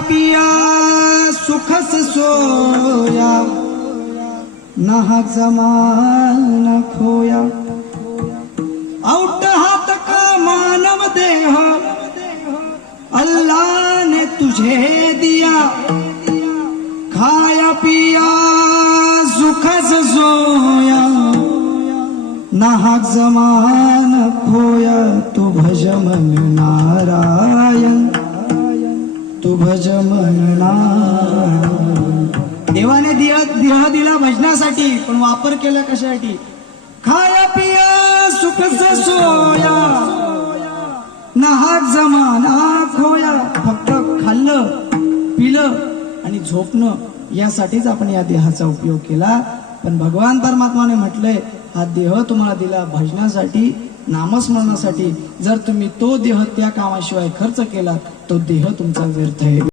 पिया सुखस सोया, नाहक जमान खोया। औट हात का मानव देह अल्लाह ने तुझे दिया, खाया पिया सुखस सोया, नाहक जमान खोया। तू भज मन नारायण, तू भज मन नारायण। देवाने देह दिला भजनासाठी, पण वापर केला कशासाठी? खाया पिया सुखस सोया, नाहक जमाना खोया। फक्त खाल्लं पिलं आणि झोपणं यासाठीच आपण या देहाचा उपयोग केला। पण भगवान परमात्माने म्हटलंय, हा देह तुम्हाला दिला भजनासाठी, नामस्मरणासाठी। जर तुम्ही तो देह त्या कामाशिवाय खर्च केला, तो देह तुमचा व्यर्थ आहे।